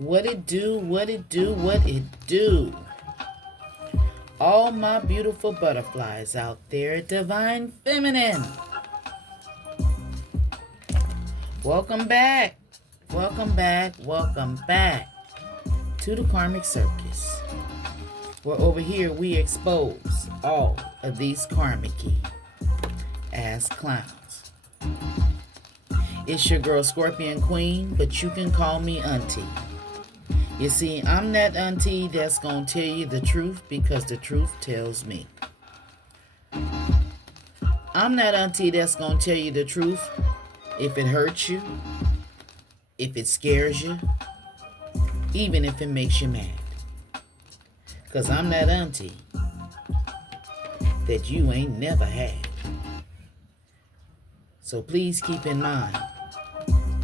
What it do, what it do, what it do. All my beautiful butterflies out there, Divine Feminine. Welcome back. Welcome back. Welcome back to the Karmic Circus. Where over here we expose all of these karmic ass clowns. It's your girl Scorpion Queen, but you can call me Auntie. You see, I'm that auntie that's going to tell you the truth because the truth tells me. I'm that auntie that's going to tell you the truth if it hurts you, if it scares you, even if it makes you mad. Because I'm that auntie that you ain't never had. So please keep in mind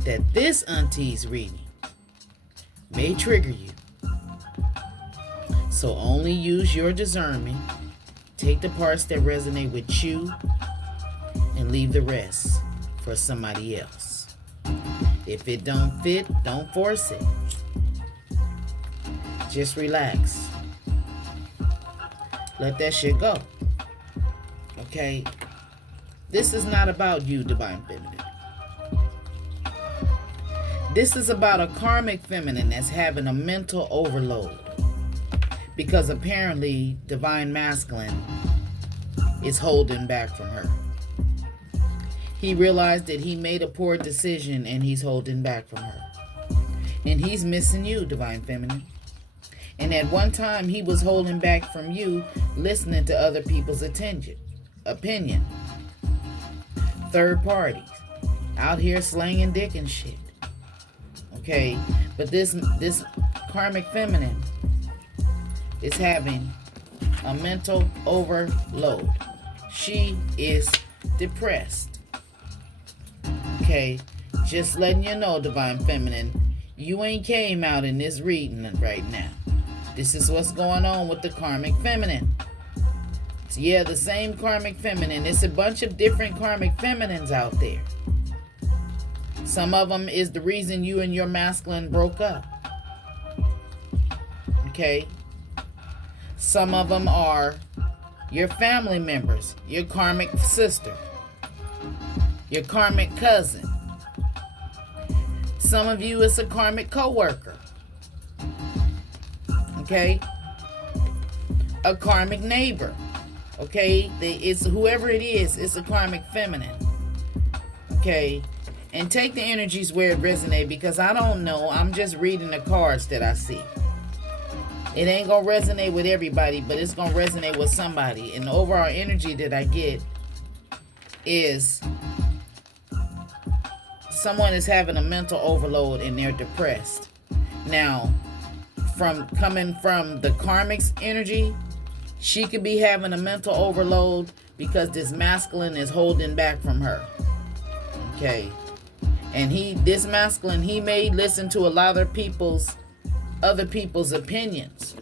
that this auntie's reading may trigger you. So only use your discernment. Take the parts that resonate with you and leave the rest for somebody else. If it don't fit, don't force it. Just relax. Let that shit go. Okay? This is not about you, Divine Feminine. This is about a karmic feminine that's having a mental overload. Because apparently, Divine Masculine is holding back from her. He realized that he made a poor decision and he's holding back from her. And he's missing you, Divine Feminine. And at one time, he was holding back from you, listening to other people's opinion. Third parties. Out here slanging dick and shit. Okay, but this karmic feminine is having a mental overload. She is depressed. Okay, just letting you know, Divine Feminine, you ain't came out in this reading right now. This is what's going on with the karmic feminine. Yeah, the same karmic feminine. It's a bunch of different karmic feminines out there. Some of them is the reason you and your masculine broke up. Okay? Some of them are your family members, your karmic sister, your karmic cousin. Some of you is a karmic coworker. Okay? A karmic neighbor. Okay? It's whoever it is, it's a karmic feminine. Okay? And take the energies where it resonates, because I don't know. I'm just reading the cards that I see. It ain't going to resonate with everybody, but it's going to resonate with somebody. And the overall energy that I get is someone is having a mental overload and they're depressed. Now, coming from the karmic's energy, she could be having a mental overload because this masculine is holding back from her. Okay? And this masculine, he may listen to a lot of other people's opinions.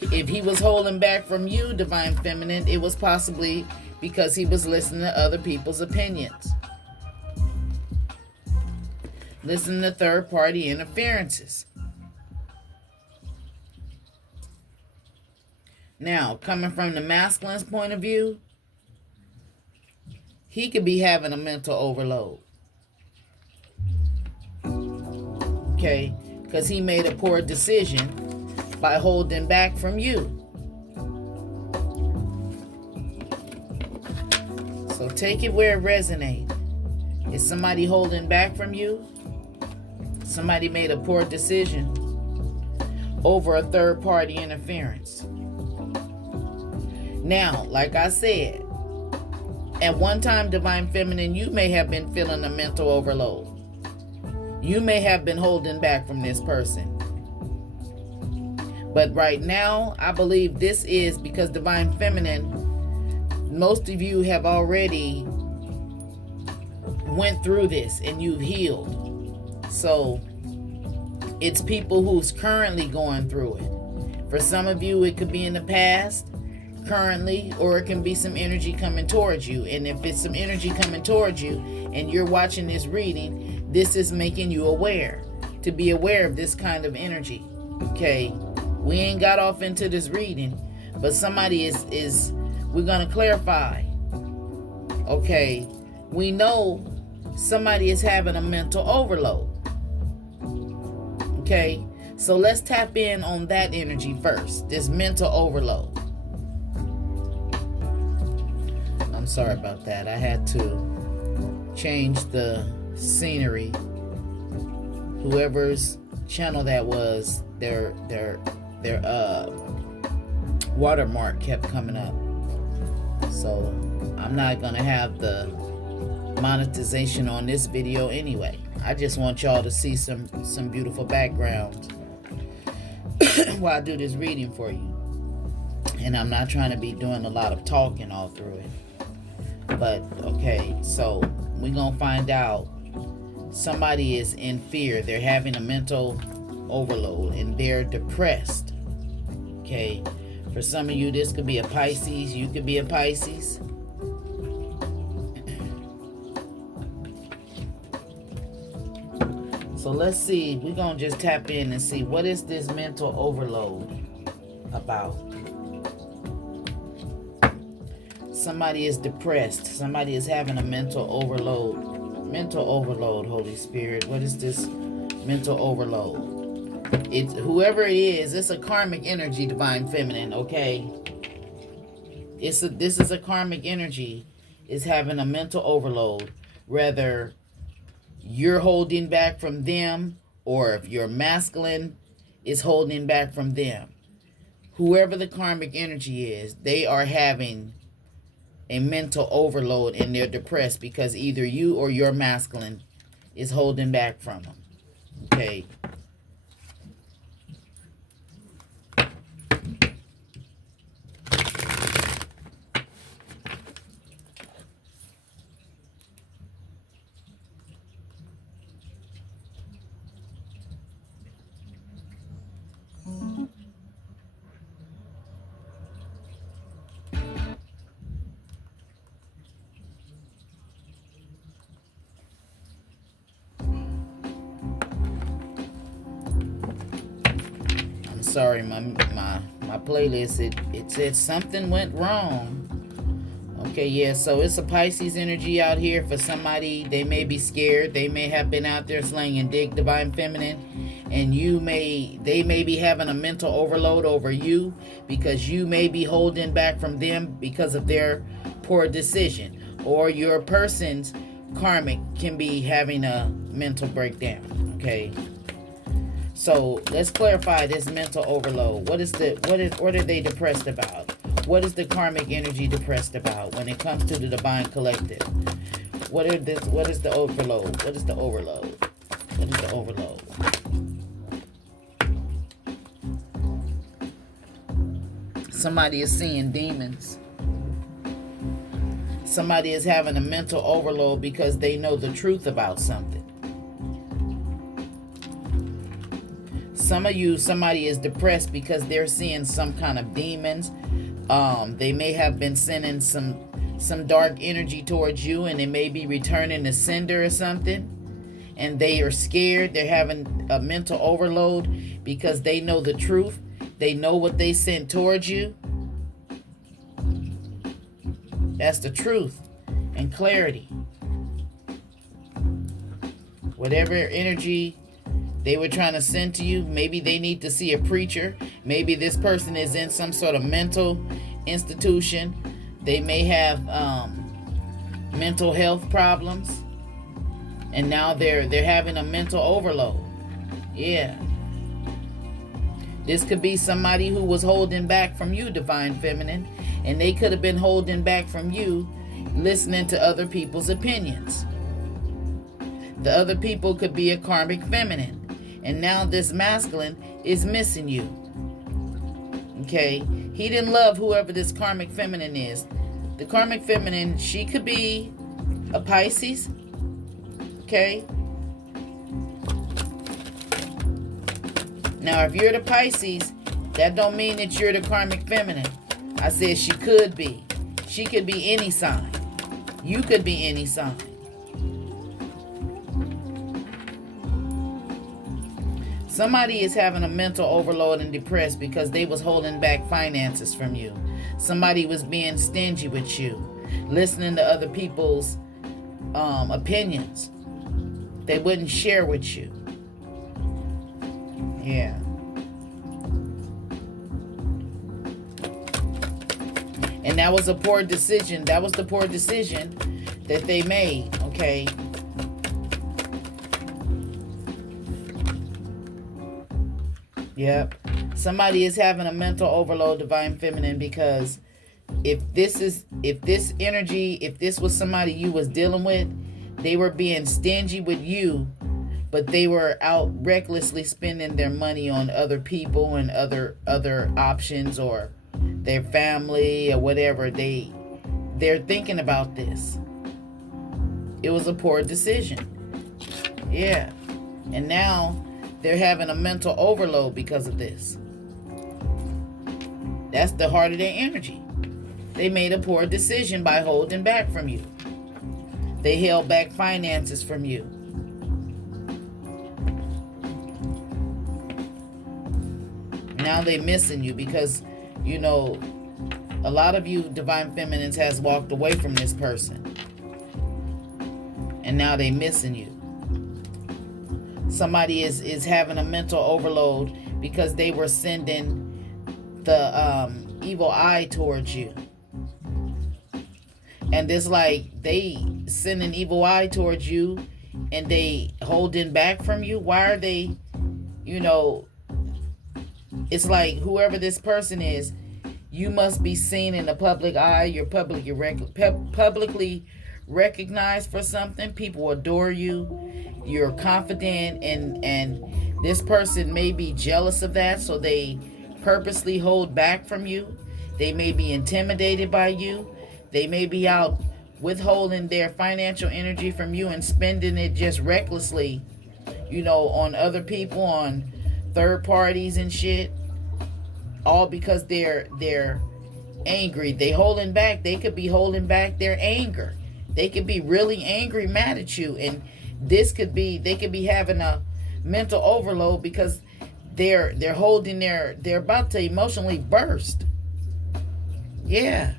If he was holding back from you, Divine Feminine, it was possibly because he was listening to other people's opinions. Listening to third-party interferences. Now, coming from the masculine's point of view, he could be having a mental overload. Okay, because he made a poor decision by holding back from you. So take it where it resonates. Is somebody holding back from you? Somebody made a poor decision over a third party interference. Now, like I said, at one time, Divine Feminine, you may have been feeling a mental overload. You may have been holding back from this person. But right now, I believe this is because Divine Feminine, most of you have already went through this and you've healed. So it's people who's currently going through it. For some of you, it could be in the past, currently, or it can be some energy coming towards you. And if it's some energy coming towards you and you're watching this reading, this is making you aware to be aware of this kind of energy. Okay, we ain't got off into this reading, but somebody is we're going to clarify. Okay, we know somebody is having a mental overload. Okay, so let's tap in on that energy first, this mental overload. I'm sorry about that. I had to change the scenery. Whoever's channel that was, their watermark kept coming up. So I'm not gonna have the monetization on this video anyway. I just want y'all to see some beautiful backgrounds while I do this reading for you. And I'm not trying to be doing a lot of talking all through it. But okay, so we're gonna find out somebody is in fear. They're having a mental overload and they're depressed. Okay, for some of you, this could be a Pisces. You could be a Pisces. So let's see. We're going to just tap in and see what is this mental overload about. Somebody is depressed. Somebody is having a mental overload. Mental overload, Holy Spirit. What is this mental overload? It's whoever it is. It's a karmic energy, Divine Feminine. Okay. This is a karmic energy. Is having a mental overload. Whether you're holding back from them, or if your masculine is holding back from them. Whoever the karmic energy is, they are having a mental overload and they're depressed because either you or your masculine is holding back from them. Okay. Sorry, my playlist, it said something went wrong. Okay, yeah, so it's a Pisces energy out here for somebody. They may be scared. They may have been out there slinging dick, Divine Feminine, and they may be having a mental overload over you because you may be holding back from them because of their poor decision, or your person's karmic can be having a mental breakdown. Okay. So let's clarify this mental overload. What are they depressed about? What is the karmic energy depressed about when it comes to the divine collective? What is the overload? What is the overload? What is the overload? Somebody is seeing demons. Somebody is having a mental overload because they know the truth about something. Some of you, somebody is depressed because they're seeing some kind of demons. They may have been sending some dark energy towards you, and they may be returning to sender or something. And they are scared. They're having a mental overload because they know the truth. They know what they sent towards you. That's the truth and clarity. Whatever energy they were trying to send to you, maybe they need to see a preacher. Maybe this person is in some sort of mental institution. They may have mental health problems, and now they're having a mental overload. Yeah. This could be somebody who was holding back from you, Divine Feminine, and they could have been holding back from you listening to other people's opinions. The other people could be a karmic feminine. And now this masculine is missing you. Okay? He didn't love whoever this karmic feminine is. The karmic feminine, she could be a Pisces. Okay? Now, if you're the Pisces, that don't mean that you're the karmic feminine. I said she could be. She could be any sign. You could be any sign. Somebody is having a mental overload and depressed because they was holding back finances from you. Somebody was being stingy with you, listening to other people's opinions. They wouldn't share with you. Yeah. And that was a poor decision. That was the poor decision that they made, okay? Yep. Somebody is having a mental overload, Divine Feminine, because if this was somebody you was dealing with, they were being stingy with you, but they were out recklessly spending their money on other people and other options, or their family or whatever. They're thinking about this. It was a poor decision. Yeah. And now they're having a mental overload because of this. That's the heart of their energy. They made a poor decision by holding back from you. They held back finances from you. Now they're missing you because, you know, a lot of you Divine Feminines has walked away from this person. And now they're missing you. Somebody is having a mental overload because they were sending the evil eye towards you. And it's like they send an evil eye towards you and they holding back from you. Why are they, you know, it's like whoever this person is, you must be seen in the public eye. You're publicly recognized for something. People adore you. You're confident, and this person may be jealous of that, so they purposely hold back from you. They may be intimidated by you. They may be out withholding their financial energy from you and spending it just recklessly, you know, on other people, on third parties and shit. All because they're angry. They holding back. They could be holding back their anger. They could be really angry, mad at you, and they could be having a mental overload because they're about to emotionally burst. Yeah.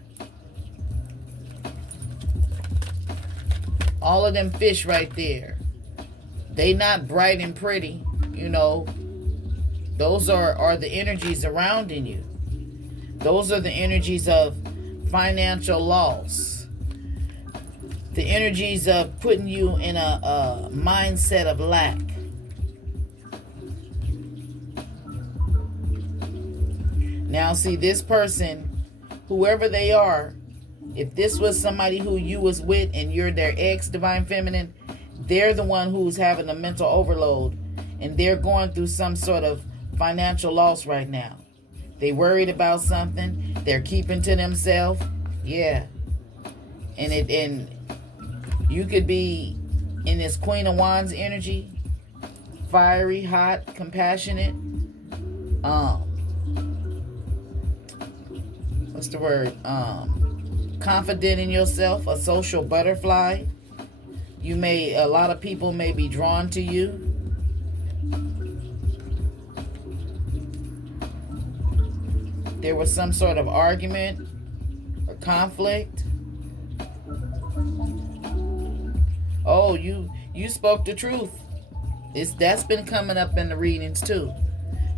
All of them fish right there. They not bright and pretty, you know. Those are the energies surrounding you. Those are the energies of financial loss. The energies of putting you in a mindset of lack. Now see, this person, whoever they are, if this was somebody who you was with and you're their ex, Divine Feminine, they're the one who's having a mental overload, and they're going through some sort of financial loss right now. They worried about something. They're keeping to themselves. Yeah. And you could be in this Queen of Wands energy, fiery, hot, compassionate. What's the word? Confident in yourself, a social butterfly. A lot of people may be drawn to you. There was some sort of argument or conflict. Oh, you spoke the truth. That's been coming up in the readings too.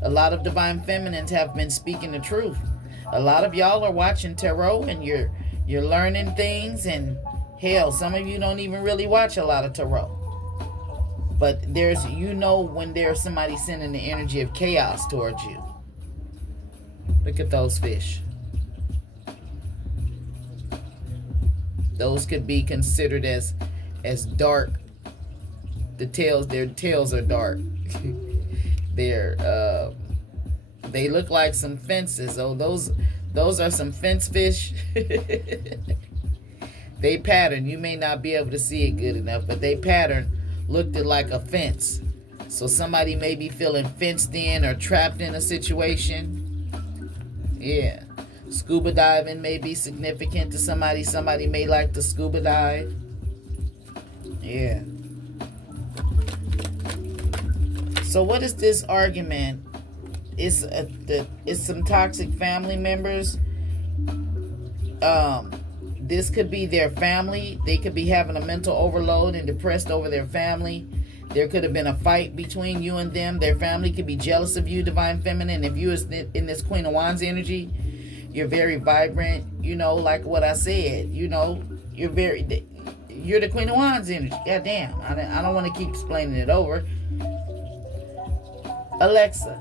A lot of Divine Feminines have been speaking the truth. A lot of y'all are watching tarot and you're learning things, and hell, some of you don't even really watch a lot of tarot. But when there's somebody sending the energy of chaos towards you. Look at those fish. Those could be considered as dark. Their tails are dark. They look like some fences. Oh, those are some fence fish. They pattern. You may not be able to see it good enough, but they pattern looked like a fence. So somebody may be feeling fenced in or trapped in a situation. Yeah. Scuba diving may be significant to somebody. Somebody may like to scuba dive. Yeah. So what is this argument? It's some toxic family members. This could be their family. They could be having a mental overload and depressed over their family. There could have been a fight between you and them. Their family could be jealous of you, Divine Feminine. If you is in this Queen of Wands energy, you're very vibrant. You know, like what I said. You know, you're the Queen of Wands energy. God damn. I don't want to keep explaining it over. Alexa,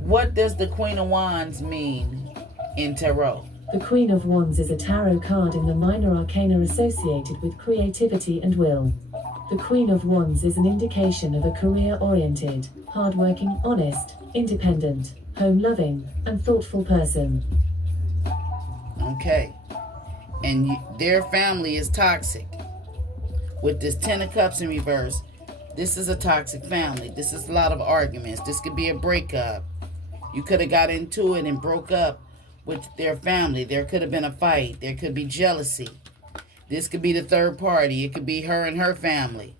what does the Queen of Wands mean in tarot? The Queen of Wands is a tarot card in the minor arcana associated with creativity and will. The Queen of Wands is an indication of a career-oriented, hardworking, honest, independent, home-loving, and thoughtful person. Okay. And their family is toxic. With this 10 of Cups in reverse, this is a toxic family. This is a lot of arguments. This could be a breakup. You could have got into it and broke up with their family. There could have been a fight. There could be jealousy. This could be the third party. It could be her and her family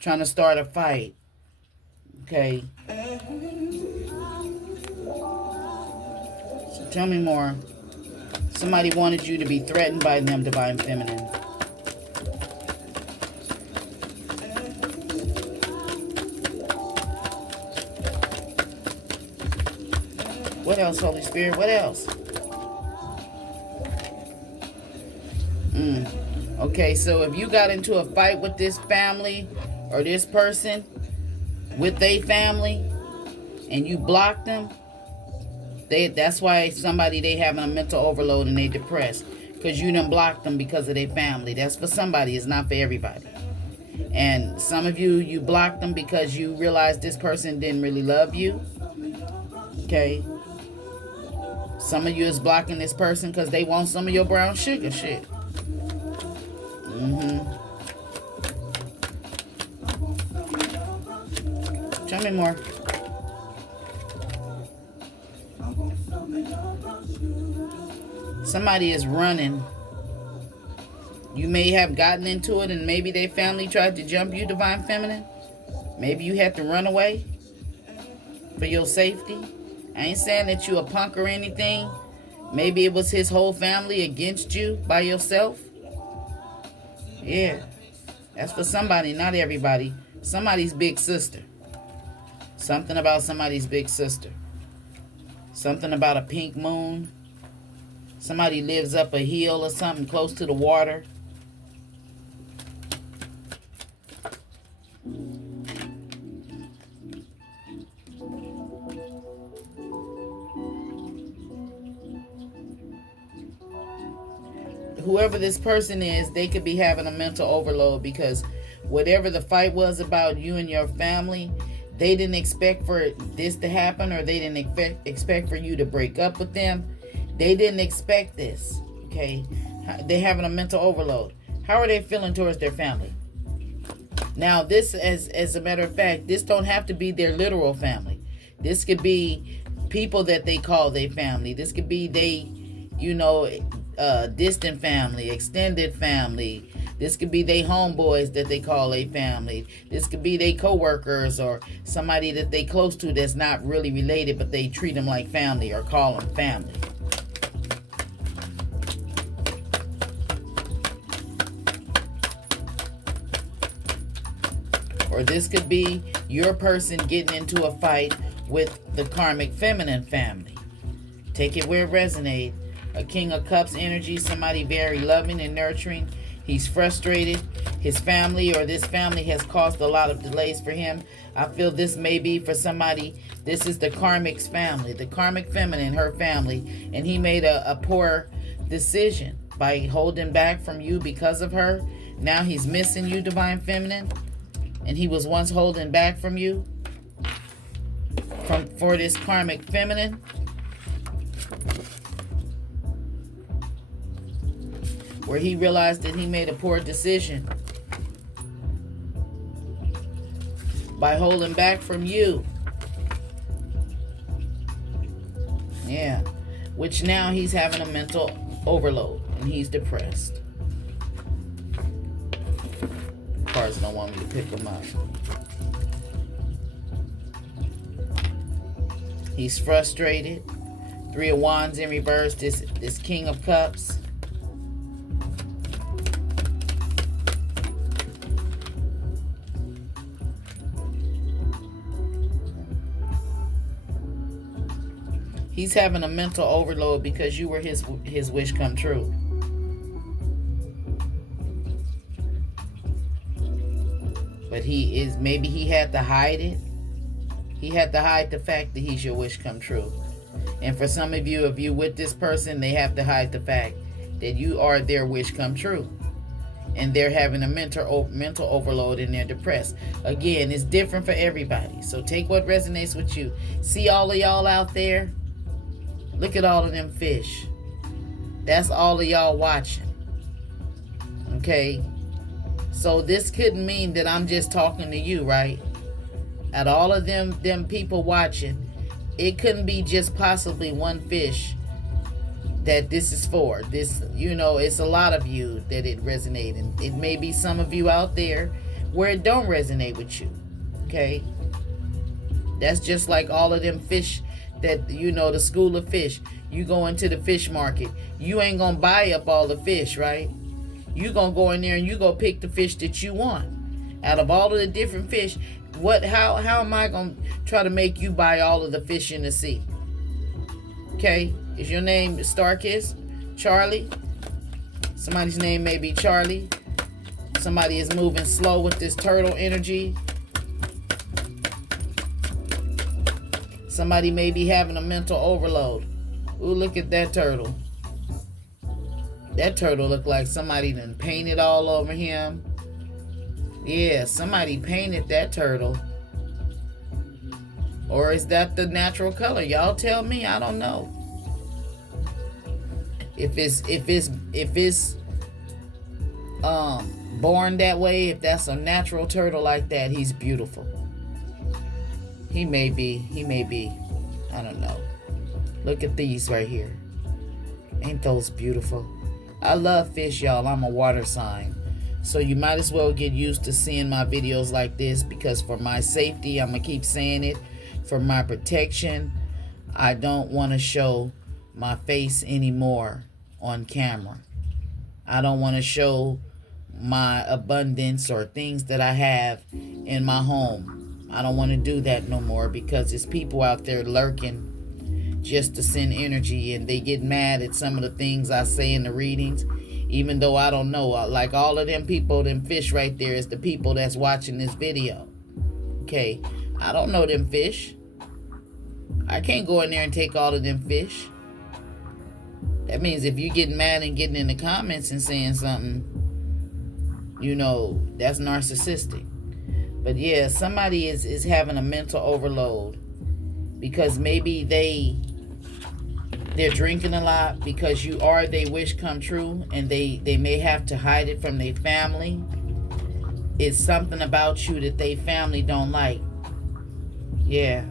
trying to start a fight. Okay. So tell me more. Somebody wanted you to be threatened by them, Divine Feminine. What else, Holy Spirit? What else? Okay, so if you got into a fight with this family or this person with their family and you blocked them, that's why they having a mental overload and they depressed. Because you done blocked them because of their family. That's for somebody. It's not for everybody. And some of you blocked them because you realized this person didn't really love you. Okay. Some of you is blocking this person because they want some of your brown sugar shit. Tell me more. Somebody is running. You may have gotten into it and maybe their family tried to jump you, Divine Feminine. Maybe you had to run away for your safety. I ain't saying that you a punk or anything. Maybe it was his whole family against you by yourself. Yeah. That's for somebody, not everybody. Somebody's big sister. Something about somebody's big sister. Something about a pink moon. Somebody lives up a hill or something close to the water. Whoever this person is, they could be having a mental overload because whatever the fight was about you and your family, they didn't expect for this to happen, or they didn't expect for you to break up with them. They didn't expect this, okay? They're having a mental overload. How are they feeling towards their family? Now, this, as a matter of fact, this don't have to be their literal family. This could be people that they call their family. This could be distant family, extended family. This could be they homeboys that they call a family. This could be they co-workers or somebody that they close to that's not really related, but they treat them like family or call them family. Or this could be your person getting into a fight with the Karmic Feminine family. Take it where it resonates. A King of Cups energy, somebody very loving and nurturing. He's frustrated. His family or this family has caused a lot of delays for him. I feel this may be for somebody. This is the Karmic's family, the Karmic Feminine, her family. And he made a poor decision by holding back from you because of her. Now he's missing you, Divine Feminine. And he was once holding back from you for this Karmic Feminine. Where he realized that he made a poor decision by holding back from you. Yeah. Which now he's having a mental overload and he's depressed. Card cards don't want me to pick them up. He's frustrated. 3 of Wands in reverse. This King of Cups. He's having a mental overload because you were his wish come true. But maybe he had to hide it. He had to hide the fact that he's your wish come true. And for some of you, if you with this person, they have to hide the fact that you are their wish come true. And they're having a mental overload and they're depressed. Again, it's different for everybody. So take what resonates with you. See all of y'all out there? Look at all of them fish. That's all of y'all watching. Okay? So this couldn't mean that I'm just talking to you, right? At all of them people watching, it couldn't be just possibly one fish that this is for. This, it's a lot of you that it resonated. It may be some of you out there where it don't resonate with you. Okay? That's just like all of them fish that, the school of fish. You go into the fish market. You ain't going to buy up all the fish, right? You going to go in there and you go pick the fish that you want. Out of all of the different fish, how am I going to try to make you buy all of the fish in the sea? Okay? Is your name Starkiss? Charlie? Somebody's name may be Charlie. Somebody is moving slow with this turtle energy. Somebody may be having a mental overload. Ooh, look at that turtle. That turtle looked like somebody done painted all over him. Yeah, somebody painted that turtle. Or is that the natural color? Y'all tell me. I don't know. If it's born that way, if that's a natural turtle like that, he's beautiful. He may be. I don't know. Look at these right here. Ain't those beautiful? I love fish, y'all. I'm a water sign. So you might as well get used to seeing my videos like this, because for my safety, I'm going to keep saying it, for my protection, I don't want to show my face anymore on camera. I don't want to show my abundance or things that I have in my home. I don't want to do that no more, because there's people out there lurking just to send energy, and they get mad at some of the things I say in the readings, even though I don't know. Like all of them people, them fish right there is the people that's watching this video. Okay, I don't know them fish. I can't go in there and take all of them fish. That means if you getting mad and getting in the comments and saying something, that's narcissistic. But yeah, somebody is having a mental overload because maybe they're drinking a lot, because you are they wish come true, and they may have to hide it from their family. It's something about you that they family don't like. Yeah.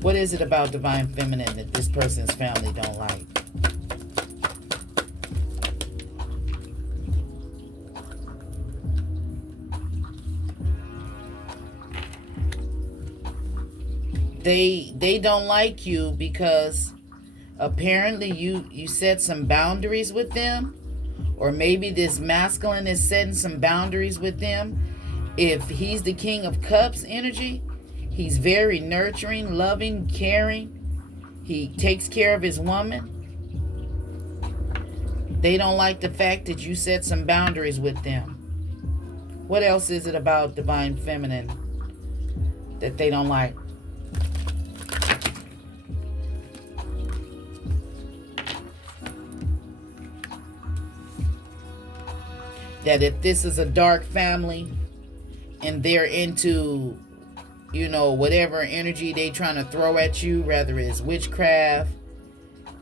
What is it about Divine Feminine that this person's family don't like? They don't like you because apparently you set some boundaries with them, or maybe this masculine is setting some boundaries with them. If he's the King of Cups energy, he's very nurturing, loving, caring. He takes care of his woman. They don't like the fact that you set some boundaries with them. What else is it about Divine Feminine that they don't like? That if this is a dark family and they're into, whatever energy they trying to throw at you, whether it's witchcraft,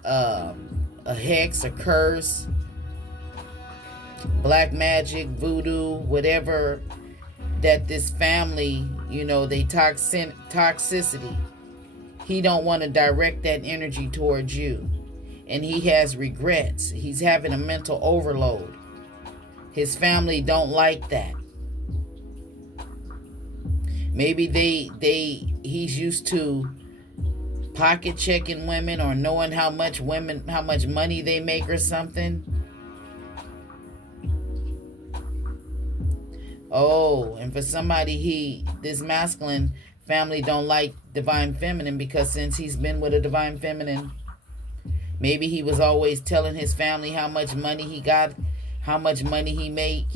a hex, a curse, black magic, voodoo, whatever, that this family, they toxicity, he don't want to direct that energy towards you. and he has regrets. He's having a mental overload. His family don't like that. Maybe he's used to pocket checking women or knowing how much money they make or something. Oh, and for somebody, this masculine family don't like Divine Feminine, because since he's been with a Divine Feminine, maybe he was always telling his family how much money he got, how much money he make.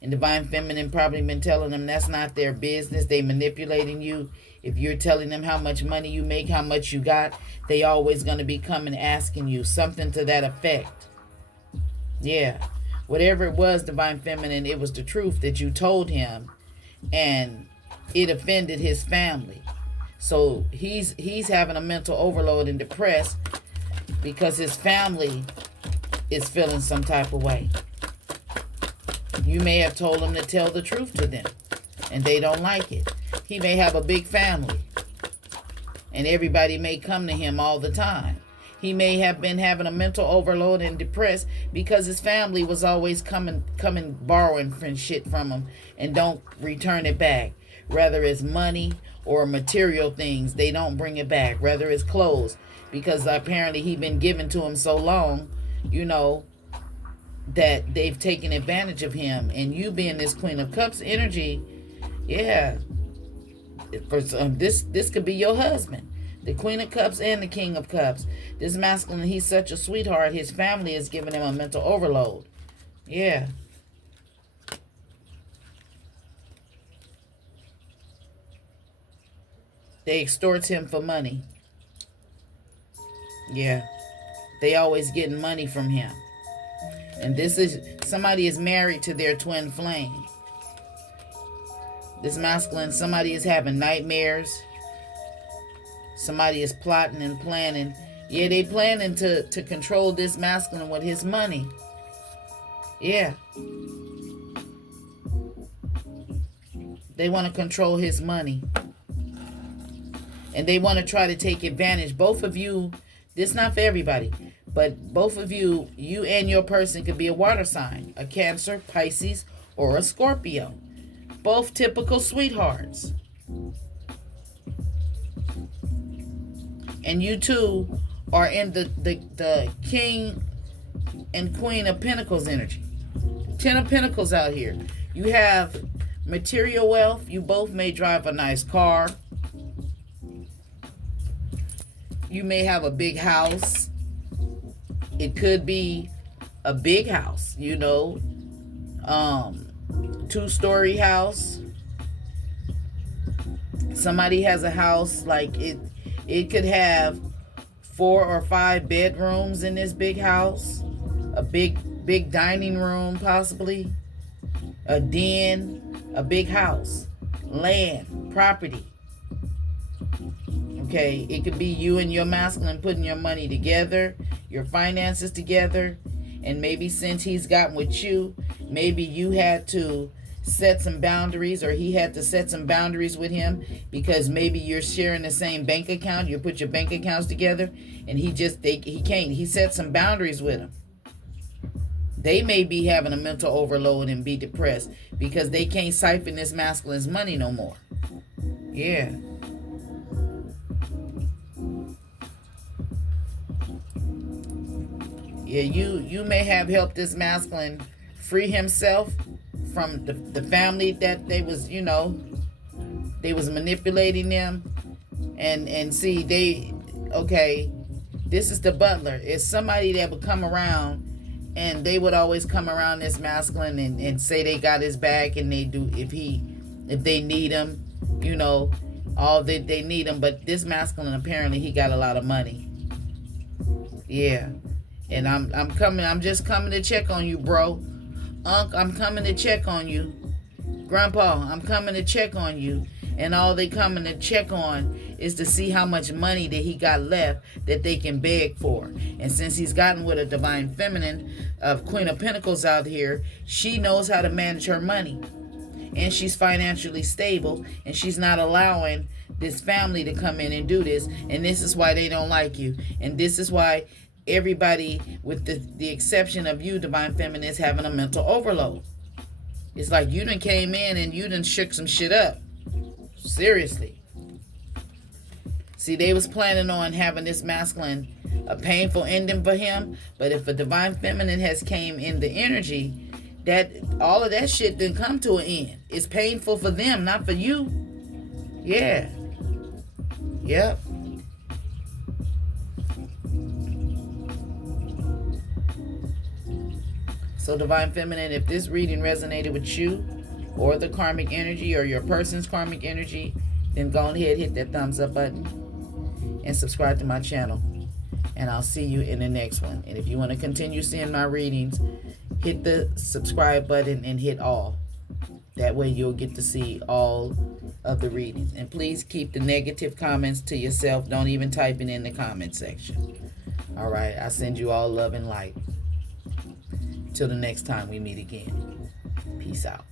And Divine Feminine probably been telling them that's not their business. They manipulating you. If you're telling them how much money you make, how much you got, they always going to be coming asking you something to that effect. Yeah. Whatever it was, Divine Feminine, it was the truth that you told him, and it offended his family. So he's having a mental overload and depressed because his family is feeling some type of way. You may have told him to tell the truth to them, and they don't like it. He may have a big family, and everybody may come to him all the time. He may have been having a mental overload and depressed because his family was always coming borrowing shit from him and don't return it back. Whether it's money or material things, they don't bring it back. Whether it's clothes, because apparently he been given to him so long, that they've taken advantage of him. And you being this Queen of Cups energy, yeah, for this could be your husband, the Queen of Cups and the King of Cups. This masculine, he's such a sweetheart. His family is giving him a mental overload. Yeah. They extort him for money. Yeah. They always getting money from him. And somebody is married to their twin flame. This masculine, somebody is having nightmares. Somebody is plotting and planning. Yeah, they planning to control this masculine with his money. Yeah. They want to control his money. And they want to try to take advantage. Both of you, this is not for everybody, but both of you and your person could be a water sign, a Cancer, Pisces, or a Scorpio. Both typical sweethearts. And you two are in the King and Queen of Pentacles energy. 10 of Pentacles out here. You have material wealth. You both may drive a nice car. You may have a big house. It could be a big house, 2-story house. Somebody has a house like it could have 4 or 5 bedrooms in this big house, a big dining room, possibly a den, a big house, land, property. Okay, it could be you and your masculine putting your money together, your finances together, and maybe since he's gotten with you, maybe you had to set some boundaries, or he had to set some boundaries with him, because maybe you're sharing the same bank account. You put your bank accounts together, and he can't. He set some boundaries with him. They may be having a mental overload and be depressed because they can't siphon this masculine's money no more. Yeah. Yeah, you may have helped this masculine free himself from the family that they was manipulating them. And see, this is the butler. It's somebody that would come around, and they would always come around this masculine and say they got his back, and they do if they need him, all that they need him. But this masculine, apparently he got a lot of money. Yeah. And I'm just coming to check on you, bro. Unc, I'm coming to check on you. Grandpa, I'm coming to check on you. And all they coming to check on is to see how much money that he got left that they can beg for. And since he's gotten with a Divine Feminine of Queen of Pentacles out here, she knows how to manage her money. And she's financially stable, and she's not allowing this family to come in and do this. And this is why they don't like you. And this is why everybody, with the exception of you, Divine Feminine, is having a mental overload. It's like you done came in and you done shook some shit up. Seriously. See, they was planning on having this masculine a painful ending for him, but if a Divine Feminine has came in the energy, that all of that shit didn't come to an end. It's painful for them, not for you. Yeah. Yep. So Divine Feminine, if this reading resonated with you or the karmic energy or your person's karmic energy, then go ahead, hit that thumbs up button and subscribe to my channel. And I'll see you in the next one. And if you want to continue seeing my readings, hit the subscribe button and hit all. That way you'll get to see all of the readings. And please keep the negative comments to yourself. Don't even type it in the comment section. All right. I send you all love and light. Till the next time we meet again. Peace out.